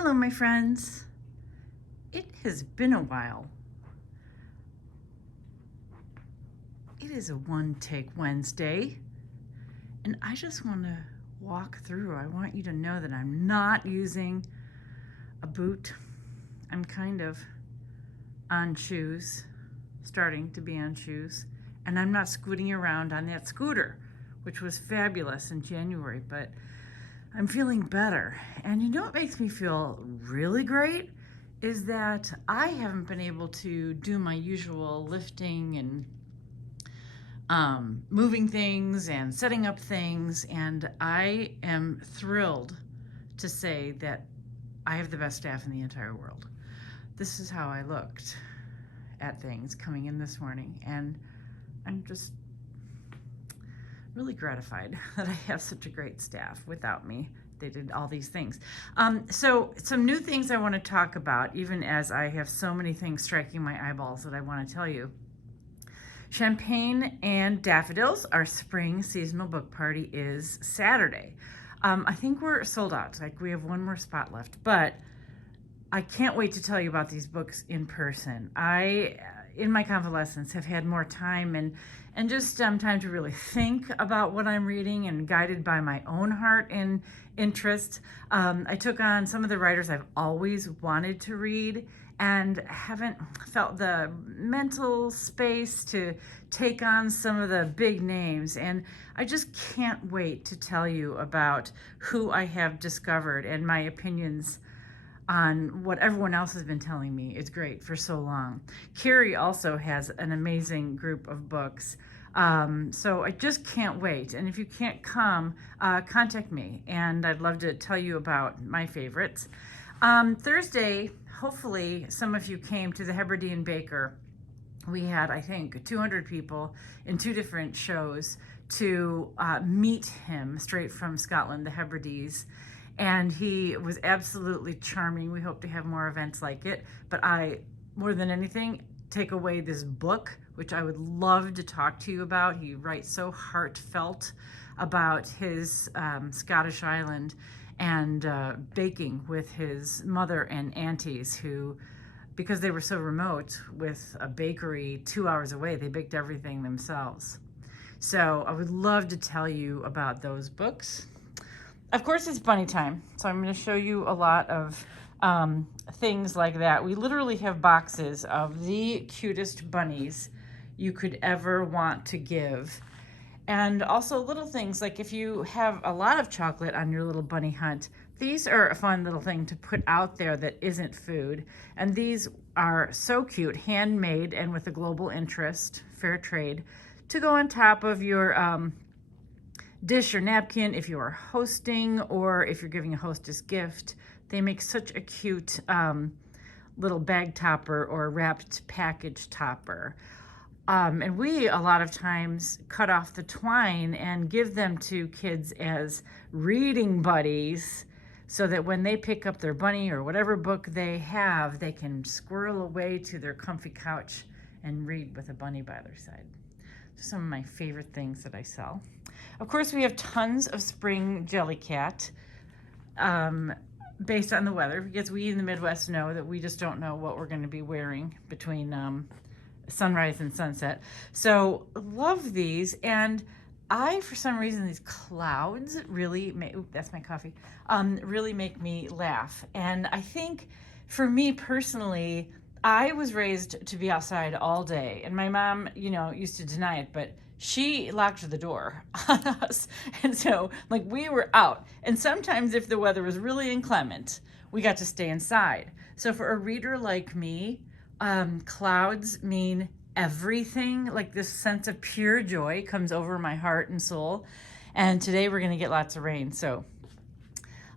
Hello, my friends. It has been a while. It is a One Take Wednesday, and I just want to walk through. I want you to know that I'm not using a boot. I'm kind of on shoes, starting to be on shoes, and I'm not scooting around on that scooter, which was fabulous in January, but I'm feeling better. And you know what makes me feel really great is that I haven't been able to do my usual lifting and moving things and setting up things, and I am thrilled to say that I have the best staff in the entire world. This is how I looked at things coming in this morning, and I'm just really gratified that I have such a great staff. Without me, they did all these things. So some new things I want to talk about, even as I have so many things striking my eyeballs that I want to tell you. Champagne and Daffodils, our spring seasonal book party, is Saturday. I think we're sold out. Like, we have one more spot left, but I can't wait to tell you about these books in person. In my convalescence, have had more time and just time to really think about what I'm reading, and guided by my own heart and interest. I took on some of the writers I've always wanted to read and haven't felt the mental space to take on some of the big names. And I just can't wait to tell you about who I have discovered and my opinions on what everyone else has been telling me is great for so long. Carrie also has an amazing group of books. So I just can't wait. And if you can't come, contact me, and I'd love to tell you about my favorites. Thursday, hopefully some of you came to the Hebridean Baker. We had, I think, 200 people in 2 different shows to meet him straight from Scotland, the Hebrides. And he was absolutely charming. We hope to have more events like it. But I, more than anything, take away this book, which I would love to talk to you about. He writes so heartfelt about his Scottish island and baking with his mother and aunties, who, because they were so remote with a bakery 2 hours away, they baked everything themselves. So I would love to tell you about those books. Of course, it's bunny time, so I'm going to show you a lot of things like that. We literally have boxes of the cutest bunnies you could ever want to give. And also little things like, if you have a lot of chocolate on your little bunny hunt, these are a fun little thing to put out there that isn't food. And these are so cute, handmade and with a global interest, fair trade, to go on top of your dish or napkin if you are hosting, or if you're giving a hostess gift. They make such a cute little bag topper or wrapped package topper. And we, a lot of times, cut off the twine and give them to kids as reading buddies, so that when they pick up their bunny or whatever book they have, they can squirrel away to their comfy couch and read with a bunny by their side. Some of my favorite things that I sell. Of course, we have tons of spring Jellycat based on the weather, because we in the Midwest know that we just don't know what we're going to be wearing between sunrise and sunset. So love these. And for some reason, these clouds really that's my coffee, really make me laugh. And I think for me personally, I was raised to be outside all day, and my mom, used to deny it, but she locked the door on us. And so, we were out. And sometimes if the weather was really inclement, we got to stay inside. So for a reader like me, clouds mean everything. Like, this sense of pure joy comes over my heart and soul. And today we're going to get lots of rain. So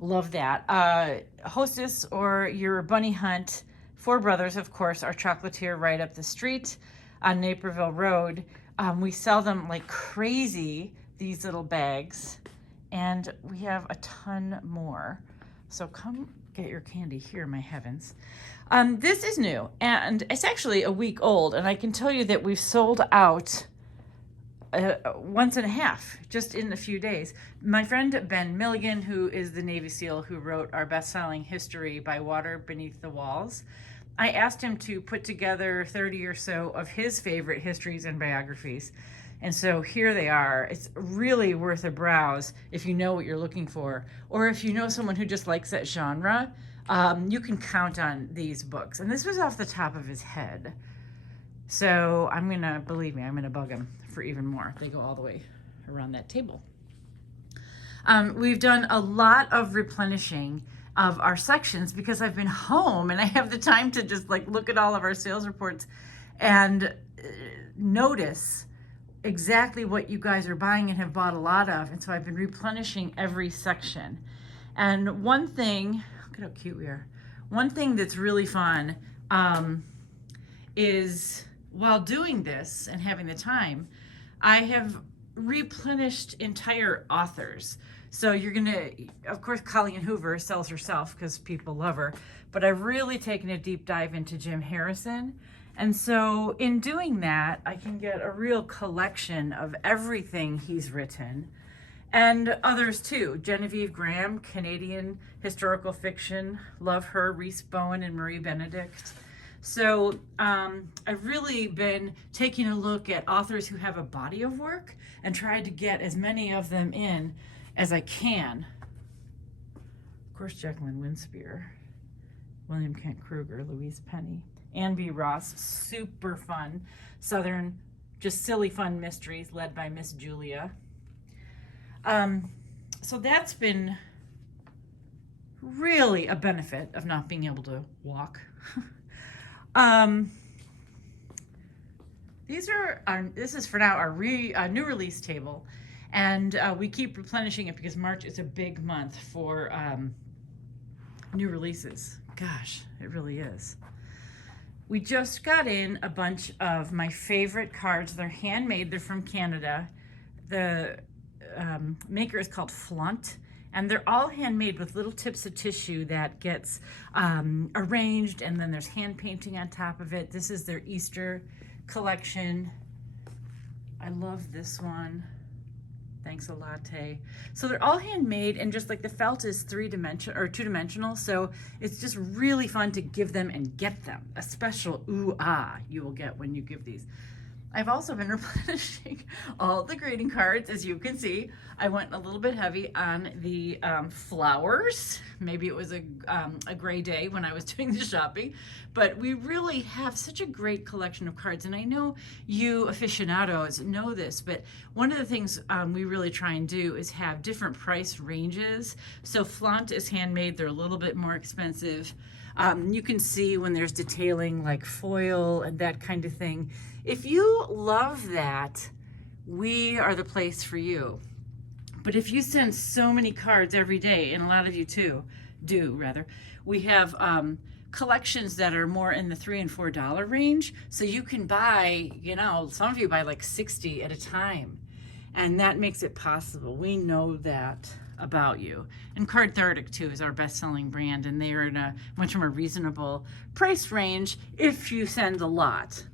love that. Hostess or your bunny hunt, Four Brothers, of course, our chocolatier right up the street on Naperville Road. We sell them like crazy, these little bags, and we have a ton more. So come get your candy here, my heavens. This is new, and it's actually a week old, and I can tell you that we've sold out once and a half, just in a few days. My friend Ben Milligan, who is the Navy SEAL who wrote our best-selling History by Water Beneath the Walls, I asked him to put together 30 or so of his favorite histories and biographies. And so here they are. It's really worth a browse if you know what you're looking for, or if you know someone who just likes that genre. You can count on these books. And this was off the top of his head. So believe me, I'm gonna bug him for even more. They go all the way around that table. We've done a lot of replenishing of our sections because I've been home and I have the time to just like look at all of our sales reports and notice exactly what you guys are buying and have bought a lot of. And so I've been replenishing every section. And one thing, look at how cute we are. One thing that's really fun is while doing this and having the time, I have replenished entire authors. So you're gonna, of course, Colleen Hoover sells herself because people love her, but I've really taken a deep dive into Jim Harrison. And so in doing that, I can get a real collection of everything he's written and others too. Genevieve Graham, Canadian historical fiction, love her, Rhys Bowen and Marie Benedict. So I've really been taking a look at authors who have a body of work and tried to get as many of them in as I can. Of course, Jacqueline Winspear, William Kent Kruger, Louise Penny, Anne B. Ross, super fun, Southern, just silly fun mysteries led by Miss Julia. So that's been really a benefit of not being able to walk. This is for now our new release table, and we keep replenishing it because March is a big month for new releases. Gosh, it really is. We just got in a bunch of my favorite cards. They're handmade. They're from Canada. The maker is called Flaunt. And they're all handmade with little tips of tissue that gets arranged, and then there's hand painting on top of it. This is their Easter collection. I love this one. Thanks a latte. So they're all handmade, and just like the felt is two-dimensional, so it's just really fun to give them and get them. A special ooh-ah you will get when you give these. I've also been replenishing all the greeting cards. As you can see, I went a little bit heavy on the flowers. Maybe it was a gray day when I was doing the shopping, but we really have such a great collection of cards. And I know you aficionados know this, but one of the things we really try and do is have different price ranges. So Flaunt is handmade. They're a little bit more expensive. You can see when there's detailing like foil and that kind of thing. If you love that, we are the place for you. But if you send so many cards every day, and a lot of you too do, we have collections that are more in the $3 and $4 range. So you can buy, some of you buy like 60 at a time. And that makes it possible. We know that about you. And Cardthartic too is our best-selling brand, and they are in a much more reasonable price range if you send a lot.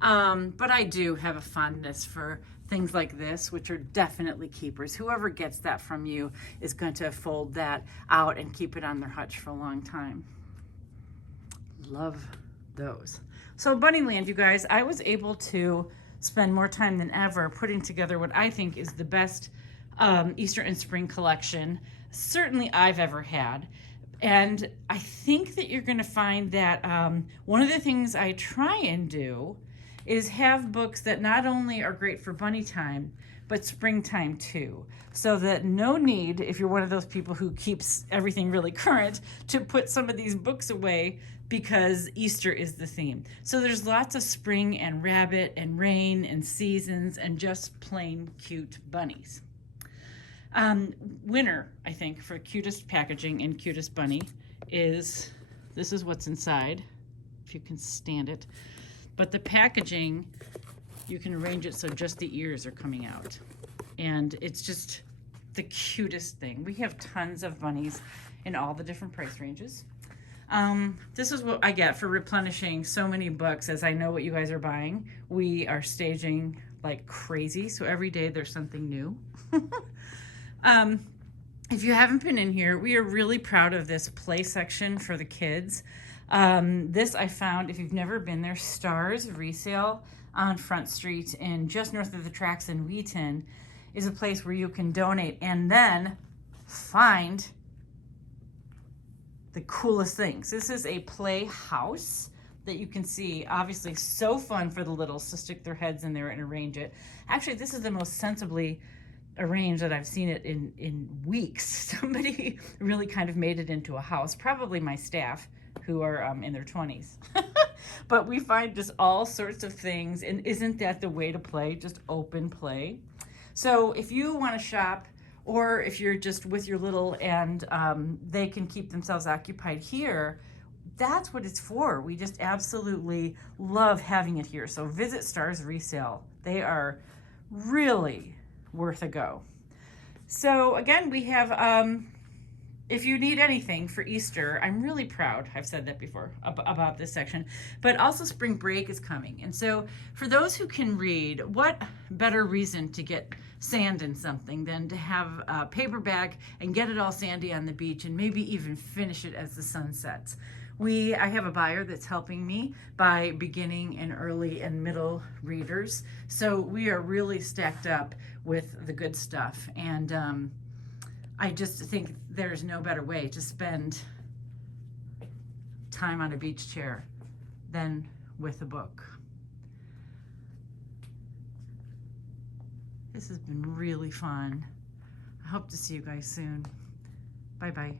But I do have a fondness for things like this, which are definitely keepers. Whoever gets that from you is going to fold that out and keep it on their hutch for a long time. Love those. So Bunnyland, you guys, I was able to spend more time than ever putting together what I think is the best Easter and spring collection certainly I've ever had. And I think that you're going to find that one of the things I try and do is have books that not only are great for bunny time, but springtime too. So that no need, if you're one of those people who keeps everything really current, to put some of these books away because Easter is the theme. So there's lots of spring and rabbit and rain and seasons and just plain cute bunnies. Winner, I think, for cutest packaging and cutest bunny is, this is what's inside, if you can stand it. But the packaging, you can arrange it so just the ears are coming out. And it's just the cutest thing. We have tons of bunnies in all the different price ranges. This is what I get for replenishing so many books. As I know what you guys are buying, we are staging like crazy. So every day there's something new. If you haven't been in here, we are really proud of this play section for the kids. This I found, if you've never been there, Stars Resale on Front Street and just north of the tracks in Wheaton is a place where you can donate and then find the coolest things. This is a playhouse that you can see, obviously so fun for the littles to stick their heads in there and arrange it. Actually, this is the most sensibly arranged that I've seen it in weeks. Somebody really kind of made it into a house, probably my staff who are in their 20s. But we find just all sorts of things, and isn't that the way to play? Just open play. So if you want to shop, or if you're just with your little and they can keep themselves occupied here, that's what it's for. We just absolutely love having it here. So visit Stars Resale. They are really worth a go. So again, we have, if you need anything for Easter, I'm really proud, I've said that before, about this section, but also spring break is coming. And so for those who can read, what better reason to get sand in something than to have a paper bag and get it all sandy on the beach and maybe even finish it as the sun sets. I have a buyer that's helping me by beginning and early and middle readers. So we are really stacked up with the good stuff. And I just think there's no better way to spend time on a beach chair than with a book. This has been really fun. I hope to see you guys soon. Bye-bye.